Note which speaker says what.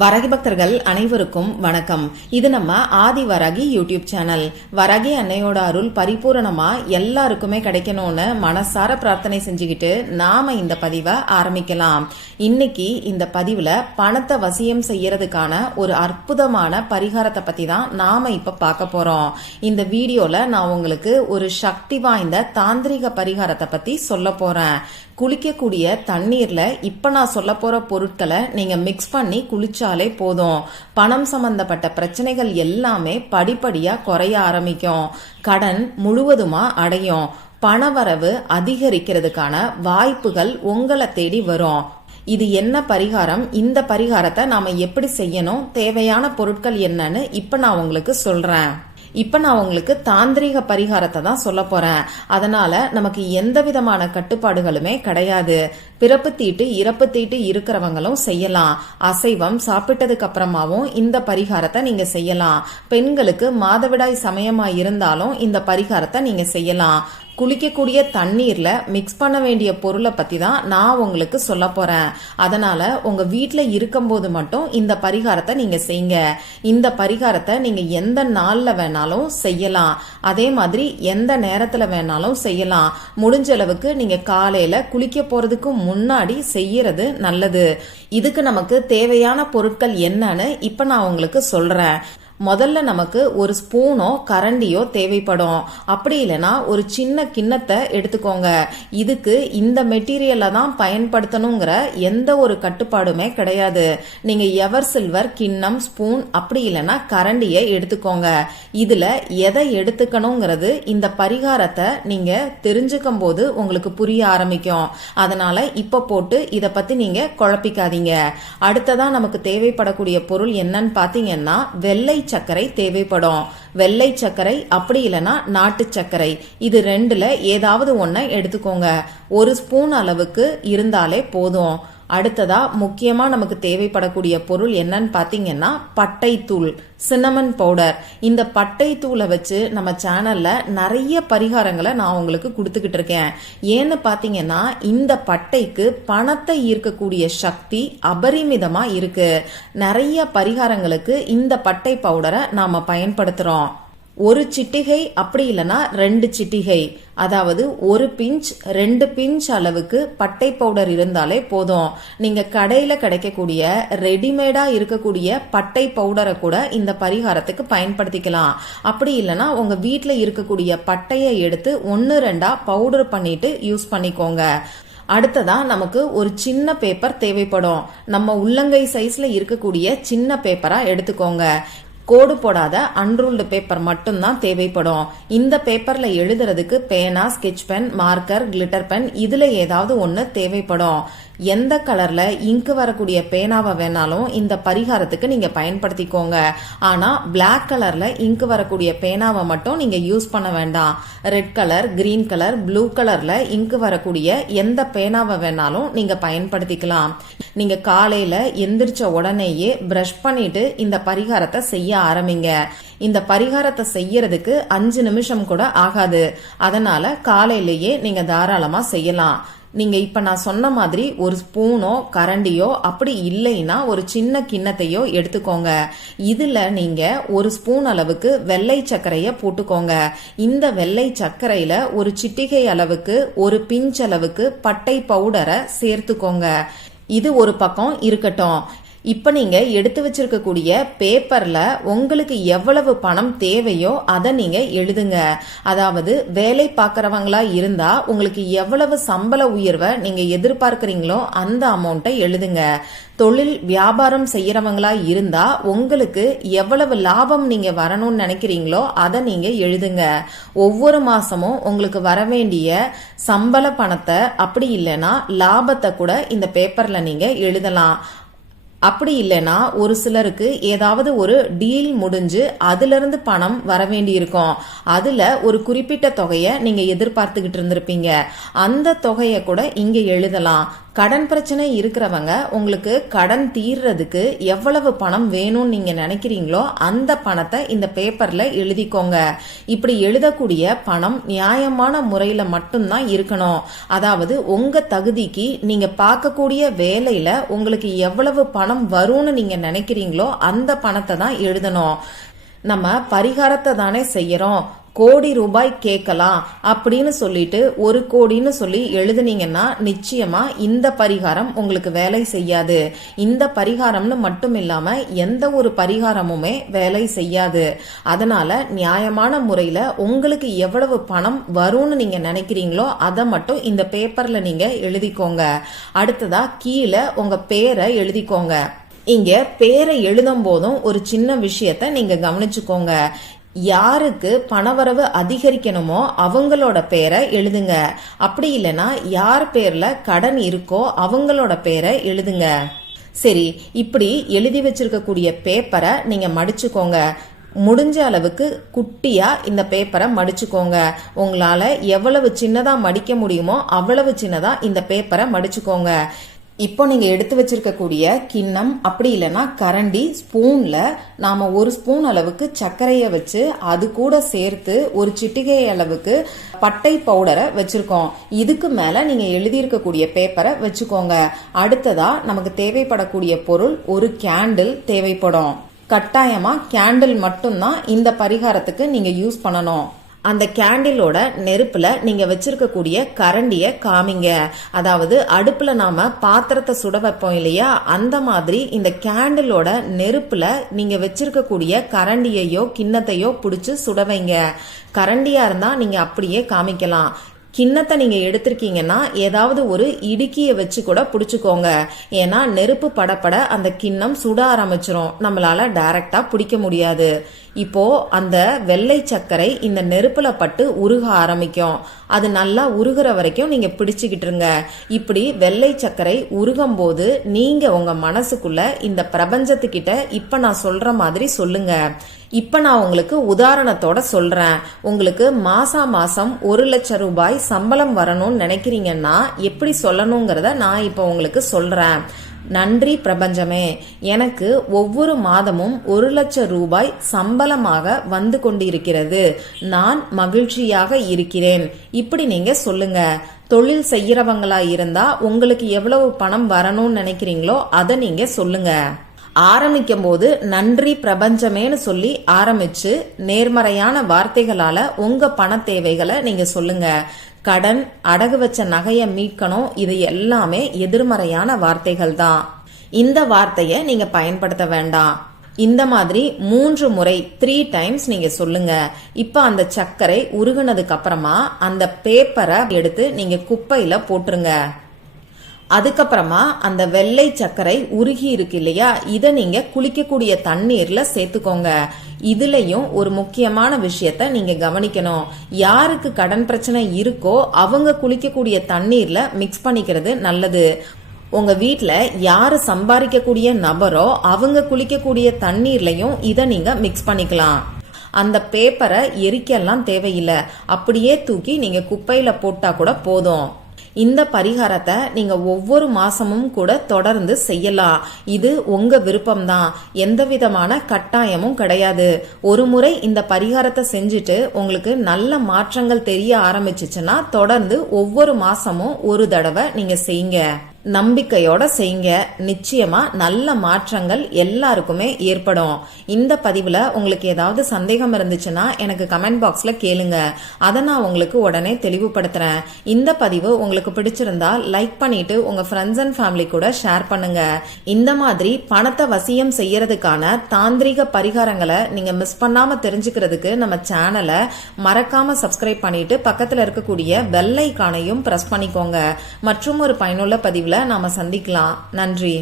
Speaker 1: வரகி பக்தர்கள் அனைவருக்கும் வணக்கம். இது நம்ம ஆதி வரகி யூடியூப் சேனல். வரகி அன்னையோட அருள் பரிபூரணமா எல்லாருக்குமே கிடைக்கணும்னு மனசார பிரார்த்தனை செஞ்சுக்கிட்டு நாம இந்த பதிவை ஆரம்பிக்கலாம். இன்னைக்கு இந்த பதிவுல பணத்தை வசியம் செய்யறதுக்கான ஒரு அற்புதமான பரிகாரத்தை பத்தி தான் நாம இப்ப பார்க்க போறோம். இந்த வீடியோல நான் உங்களுக்கு ஒரு சக்தி வாய்ந்த தாந்திரிக பரிகாரத்தை பத்தி சொல்ல போறேன். குளிக்கக்கூடிய தண்ணீர்ல இப்ப நான் சொல்ல போற பொருட்களை நீங்க மிக்ஸ் பண்ணி குளிச்சாலே போதும். பணம் சம்பந்தப்பட்ட பிரச்சனைகள் எல்லாமே படிப்படியா குறைய ஆரம்பிக்கும். கடன் முழுவதுமா அடையும். பணவரவு அதிகரிக்கிறதுக்கான வாய்ப்புகள் உங்களை தேடி வரும். இது என்ன பரிகாரம்? இந்த பரிகாரத்தை நாம எப்படி செய்யணும்? தேவையான பொருட்கள் என்னன்னு இப்ப நான் உங்களுக்கு சொல்றேன். இப்போ நான் உங்களுக்கு தாந்திரிக பரிகாரத்தை தான் சொல்ல போறேன். அதனால நமக்கு எந்த விதமான கட்டுப்பாடுகளுமே கிடையாது. பிறப்பு தீட்டு இறப்பு தீட்டு இருக்கிறவங்களும் செய்யலாம். அசைவம் சாப்பிட்டதுக்கு அப்புறமாவும் இந்த பரிகாரத்தை நீங்க செய்யலாம். பெண்களுக்கு மாதவிடாய் சமயமா இருந்தாலும் இந்த பரிகாரத்தை நீங்க செய்யலாம். குளிக்கக்கூடிய தண்ணீர்ல மிக்ஸ் பண்ண வேண்டிய பொருளை பத்தி தான் நான் உங்களுக்கு சொல்ல போறேன். அதனால உங்க வீட்டில் இருக்கும்போது மட்டும் இந்த பரிகாரத்தை நீங்க செய்யுங்க இந்த பரிகாரத்தை நீங்க எந்த நாள்ல வேணாலும் செய்யலாம். அதே மாதிரி எந்த நேரத்துல வேணாலும் செய்யலாம். முடிஞ்ச அளவுக்கு நீங்க காலையில குளிக்க போறதுக்கு முன்னாடி செய்யறது நல்லது. இதுக்கு நமக்கு தேவையான பொருட்கள் என்னன்னு இப்ப நான் உங்களுக்கு சொல்றேன். முதல்ல நமக்கு ஒரு ஸ்பூனோ கரண்டியோ தேவைப்படும். அப்படி இல்லைன்னா ஒரு சின்ன கிண்ணத்தை எடுத்துக்கோங்க. இதுக்கு இந்த மெட்டீரியலை தான் பயன்படுத்தணுங்கிற எந்த ஒரு கட்டுப்பாடுமே கிடையாது. நீங்க எவர் சில்வர் கிண்ணம் ஸ்பூன் அப்படி இல்லைன்னா கரண்டியை எடுத்துக்கோங்க. இதுல எதை எடுத்துக்கணுங்கிறது இந்த பரிகாரத்தை நீங்க தெரிஞ்சுக்கும் போது உங்களுக்கு புரிய ஆரம்பிக்கும். அதனால இப்ப போட்டு இதை பத்தி நீங்க குழப்பிக்காதீங்க. அடுத்ததான் நமக்கு தேவைப்படக்கூடிய பொருள் என்னன்னு பாத்தீங்கன்னா வெள்ளை சர்க்கரை தேவைப்படும். வெள்ளை சர்க்கரை அப்படி இல்லைன்னா நாட்டு சர்க்கரை. இது ரெண்டுல ஏதாவது ஒன்றை எடுத்துக்கோங்க. ஒரு ஸ்பூன் அளவுக்கு இருந்தாலே போதும். அடுத்ததா முக்கியமா நமக்கு தேவைப்படக்கூடிய பொருள் என்னன்னு பாத்தீங்கன்னா பட்டை தூள் சின்னமன் பவுடர் இந்த பட்டை தூளை வச்சு நம்ம சேனல்ல நிறைய பரிகாரங்களை நான் உங்களுக்கு கொடுத்துக்கிட்டு இருக்கேன். ஏன்னு பாத்தீங்கன்னா இந்த பட்டைக்கு பணத்தை ஈர்க்கக்கூடிய சக்தி அபரிமிதமா இருக்கு. நிறைய பரிகாரங்களுக்கு இந்த பட்டை பவுடரை நாம பயன்படுத்துறோம். ஒரு சிட்டிகை அப்படி இல்லைன்னா ரெண்டு சிட்டிகை. அதாவது ஒரு பிஞ்ச் ரெண்டு பிஞ்ச் அளவுக்கு பட்டை பவுடர் இருந்தாலே போதும். நீங்க கடையில கிடைக்கக்கூடிய ரெடிமேடா இருக்கக்கூடிய பட்டை பவுடரை கூட இந்த பரிகாரத்துக்கு பயன்படுத்திக்கலாம். அப்படி இல்லைன்னா உங்க வீட்டில் இருக்கக்கூடிய பட்டையை எடுத்து ஒன்று ரெண்டா பவுடர் பண்ணிட்டு யூஸ் பண்ணிக்கோங்க. அடுத்ததா நமக்கு ஒரு சின்ன பேப்பர் தேவைப்படும். நம்ம உள்ளங்கை சைஸ்ல இருக்கக்கூடிய சின்ன பேப்பரா எடுத்துக்கோங்க. கோடு போடாத அன்ரூல்டு பேப்பர் மட்டும்தான் தேவைப்படும். இந்த பேப்பர்ல எழுதுறதுக்கு பேனா sketch pen marker glitter pen இதுல ஏதாவது ஒன்று தேவைப்படும். எந்த கலர்ல இங்கு வரக்கூடிய பேனாவை வேணாலும் இந்த பரிகாரத்துக்கு நீங்க பயன்படுத்திக்கோங்க. ஆனா பிளாக் கலர்ல இங்கு வரக்கூடிய பேனாவை மட்டும் நீங்க யூஸ் பண்ண வேண்டாம். Red colour green colour blue கலர்ல இங்கு வரக்கூடிய எந்த பேனாவை வேணாலும் நீங்க பயன்படுத்திக்கலாம். நீங்க காலையில எந்திரிச்ச உடனேயே பிரஷ் பண்ணிட்டு இந்த பரிகாரத்தை செய்ய ஆரம்பிங்க. இந்த பரிகாரத்தை செய்யறதுக்கு அஞ்சு நிமிஷம் கூட ஆகாது. அதனால காலையிலேயே நீங்க தாராளமா செய்யலாம். நீங்கள் இப்போ நான் சொன்ன மாதிரி ஒரு ஸ்பூனோ கரண்டியோ அப்படி இல்லைன்னா ஒரு சின்ன கிண்ணத்தையோ எடுத்துக்கோங்க. இதில் நீங்கள் ஒரு ஸ்பூன் அளவுக்கு வெள்ளை சர்க்கரையை போட்டுக்கோங்க. இந்த வெள்ளை சர்க்கரையில் ஒரு சிட்டிகை அளவுக்கு ஒரு பிஞ்ச் அளவுக்கு பட்டை பவுடரை சேர்த்துக்கோங்க. இது ஒரு பக்கம் இருக்கட்டும். இப்போ நீங்கள் எடுத்து வச்சிருக்கக்கூடிய பேப்பரில் உங்களுக்கு எவ்வளவு பணம் தேவையோ அதை நீங்கள் எழுதுங்க. அதாவது வேலை பார்க்குறவங்களாக இருந்தால் உங்களுக்கு எவ்வளவு சம்பள உயர்வை நீங்கள் எதிர்பார்க்குறீங்களோ அந்த அமௌண்ட்டை எழுதுங்க. தொழில் வியாபாரம் செய்யறவங்களா இருந்தா உங்களுக்கு எவ்வளவு லாபம் நீங்க வரணும்னு நினைக்கிறீங்களோ அதை நீங்க எழுதுங்க. ஒவ்வொரு மாசமும் உங்களுக்கு வர வேண்டிய சம்பள பணத்தை அப்படி இல்லைன்னா லாபத்தை கூட இந்த பேப்பர்ல நீங்க எழுதலாம். அப்படி இல்லைன்னா ஒரு சிலருக்கு ஏதாவது ஒரு டீல் முடிஞ்சு அதுலருந்து பணம் வர வேண்டி இருக்கும் அதுல ஒரு குறிப்பிட்ட தொகையை நீங்க எதிர்பார்த்துக்கிட்டு இருந்திருப்பீங்க. அந்த தொகையை கூட இங்க எழுதலாம். கடன் பிரச்சனை இருக்கிறவங்க உங்களுக்கு கடன் தீர்றதுக்கு எவ்வளவு பணம் வேணும்னு நீங்க நினைக்கிறீங்களோ அந்த பணத்தை இந்த பேப்பர்ல எழுதிக்கோங்க. இப்படி எழுதக்கூடிய பணம் நியாயமான முறையில மட்டும்தான் இருக்கணும். அதாவது உங்க தகுதிக்கு நீங்க பார்க்கக்கூடிய வேலையில உங்களுக்கு எவ்வளவு பணம் வரும்னு நீங்க நினைக்கிறீங்களோ அந்த பணத்தை தான் எழுதணும். நம்ம பரிகாரத்தை தானே செய்யறோம். கோடி ரூபாய் கேட்கலாம் அப்படின்னு சொல்லிட்டு ஒரு கோடின்னு சொல்லி எழுதுனீங்கன்னா நிச்சயமா இந்த பரிகாரம் உங்களுக்கு வேலை செய்யாது. இந்த பரிகாரம்னு மட்டும் இல்லாம எந்த ஒரு பரிகாரமுமே வேலை செய்யாது. அதனால நியாயமான முறையில உங்களுக்கு எவ்வளவு பணம் வரும்னு நீங்க நினைக்கிறீங்களோ அதை மட்டும் இந்த பேப்பர்ல நீங்க எழுதிக்கோங்க. அடுத்ததா கீழே உங்க பேரை எழுதிக்கோங்க. இங்க பேரை எழுதும் போதும் ஒரு சின்ன விஷயத்த நீங்க கவனிச்சுக்கோங்க. யாருக்கு பணவரவு அதிகரிக்கணுமோ அவங்களோட பேரை எழுதுங்க. அப்படி இல்லைன்னா யார் பேர்ல கடன் இருக்கோ அவங்களோட பேரை எழுதுங்க. சரி இப்படி எழுதி வச்சிருக்கக்கூடிய பேப்பரை நீங்க மடிச்சுக்கோங்க. முடிஞ்ச அளவுக்கு குட்டியா இந்த பேப்பரை மடிச்சுக்கோங்க. உங்களால எவ்வளவு சின்னதா மடிக்க முடியுமோ அவ்வளவு சின்னதா இந்த பேப்பரை மடிச்சுக்கோங்க. இப்போ நீங்க எடுத்து வச்சிருக்கக்கூடிய கிண்ணம் அப்படி இல்லைன்னா கரண்டி ஸ்பூன்ல நாம ஒரு ஸ்பூன் அளவுக்கு சர்க்கரையை வச்சு அது கூட சேர்த்து ஒரு சிட்டிகை அளவுக்கு பட்டை பவுடரை வச்சிருக்கோம். இதுக்கு மேல நீங்க எழுதியிருக்கக்கூடிய பேப்பரை வச்சுக்கோங்க. அடுத்ததா நமக்கு தேவைப்படக்கூடிய பொருள் ஒரு கேண்டில் தேவைப்படும். கட்டாயமா கேண்டில் மட்டும்தான் இந்த பரிகாரத்துக்கு நீங்க யூஸ் பண்ணணும். அந்த கேண்டிலோட நெருப்புல நீங்க வச்சிருக்கக்கூடிய கரண்டிய காமிங்க. அதாவது அடுப்புல நாம பாத்திரத்தை சுட வைப்போம் இல்லையா? அந்த மாதிரி இந்த கேண்டிலோட நெருப்புல நீங்க வச்சிருக்கக்கூடிய கரண்டியையோ கிண்ணத்தையோ பிடிச்சி சுட வைங்க. கரண்டியா இருந்தா நீங்க அப்படியே காமிக்கலாம். கிண்ணத்தை நீங்க எடுத்திருக்கீங்கன்னா ஏதாவது ஒரு இடுக்கிய வச்சு கூட பிடிச்சிக்கோங்க. ஏன்னா நெருப்பு படப்பட அந்த கிண்ணம் சுட ஆரம்பிச்சிரும். நம்மளால டைரக்டா பிடிக்க முடியாது. இப்போ அந்த வெள்ளை சர்க்கரை இந்த நெருப்புல பட்டு உருக ஆரம்பிக்கும். அது நல்லா உருகுற வரைக்கும் நீங்க பிடிச்சுக்கிட்டு இருங்க இப்படி வெள்ளை சர்க்கரை உருகும் போது நீங்க உங்க மனசுக்குள்ள இந்த பிரபஞ்சத்துக்கிட்ட இப்ப நான் சொல்ற மாதிரி சொல்லுங்க. இப்ப நான் உங்களுக்கு உதாரணத்தோட சொல்றேன். உங்களுக்கு மாசா மாசம் ஒரு லட்சம் ரூபாய் சம்பளம் வரணும்னு நினைக்கிறீங்கன்னா எப்படி சொல்லணுங்கிறத நான் இப்ப உங்களுக்கு சொல்றேன். நன்றி பிரபஞ்சமே. எனக்கு ஒவ்வொரு மாதமும் ஒரு லட்சம் ரூபாய் சம்பளமாக வந்து கொண்டிருக்கிறது. நான் மகிழ்ச்சியாக இருக்கிறேன். இப்படி நீங்க சொல்லுங்க. தொழில் செய்யறவங்களா இருந்தா உங்களுக்கு எவ்வளவு பணம் வரணும்னு நினைக்கிறீங்களோ அதை நீங்க சொல்லுங்க. ஆரம்பிக்கும் போது நன்றி பிரபஞ்சமேன்னு சொல்லி ஆரம்பிச்சு நேர்மறையான வார்த்தைகளால உங்க பண தேவைகளை நீங்க சொல்லுங்க. கடன் அடகு வச்ச நகையை மீட்கணும். இது எல்லாமே எதிர்மறையான வார்த்தைகள் தான். இந்த வார்த்தையை நீங்க பயன்படுத்த வேண்டாம். இந்த மாதிரி மூன்று முறை த்ரீ டைம்ஸ் நீங்க சொல்லுங்க. இப்ப அந்த சர்க்கரை உருகுனதுக்கு அப்புறமா அந்த பேப்பரை எடுத்து நீங்க குப்பையில போட்டுருங்க. அதுக்கப்புறமா அந்த வெள்ளை சர்க்கரை உருகி இருக்கு இல்லையா? இதை நீங்க குளிக்கக்கூடிய தண்ணீர்ல சேர்த்துக்கோங்க. இதுலயும் ஒரு முக்கியமான விஷயத்த நீங்க கவனிக்கணும். யாருக்கு கடன் பிரச்சனை இருக்கோ அவங்க குளிக்கக்கூடிய தண்ணீர்ல மிக்ஸ் பண்ணிக்கிறது நல்லது. உங்க வீட்ல யாரு சம்பாதிக்கக்கூடிய நபரோ அவங்க குளிக்கக்கூடிய தண்ணீர்லயும் இதை நீங்க மிக்ஸ் பண்ணிக்கலாம். அந்த பேப்பரை எரிக்கலாம் தேவையில்லை. அப்படியே தூக்கி நீங்க குப்பையில போட்டா கூட போதும். இந்த பரிகாரத்தை நீங்க ஒவ்வொரு மாசமும் கூட தொடர்ந்து செய்யலாம். இது உங்க விருப்பம்தான். எந்த விதமான கட்டாயமும் கிடையாது. ஒரு முறை இந்த பரிகாரத்தை செஞ்சுட்டு உங்களுக்கு நல்ல மாற்றங்கள் தெரிய ஆரம்பிச்சிச்சுன்னா தொடர்ந்து ஒவ்வொரு மாசமும் ஒரு தடவை நீங்க செய்யுங்க. நம்பிக்கையோட செய்யுங்க. நிச்சயமா நல்ல மாற்றங்கள் எல்லாருக்குமே ஏற்படும். இந்த பதிவுல உங்களுக்கு ஏதாவது சந்தேகம் இருந்துச்சுன்னா எனக்கு கமெண்ட் பாக்ஸ்ல கேளுங்க. அதை நான் உங்களுக்கு உடனே தெளிவுபடுத்துறேன். இந்த பதிவு உங்களுக்கு பிடிச்சிருந்தா லைக் பண்ணிட்டு உங்க ஃப்ரெண்ட்ஸ் அண்ட் ஃபேமிலி கூட ஷேர் பண்ணுங்க. இந்த மாதிரி பணத்தை வசியம் செய்யறதுக்கான தாந்திரிக பரிகாரங்களை நீங்க மிஸ் பண்ணாம தெரிஞ்சுக்கிறதுக்கு நம்ம சேனலை மறக்காம சப்ஸ்கிரைப் பண்ணிட்டு பக்கத்துல இருக்கக்கூடிய பெல் ஐக்கானையும் பிரஸ் பண்ணிக்கோங்க. மற்றும் ஒரு பயனுள்ள நாம சந்திக்கலாம். நன்றி.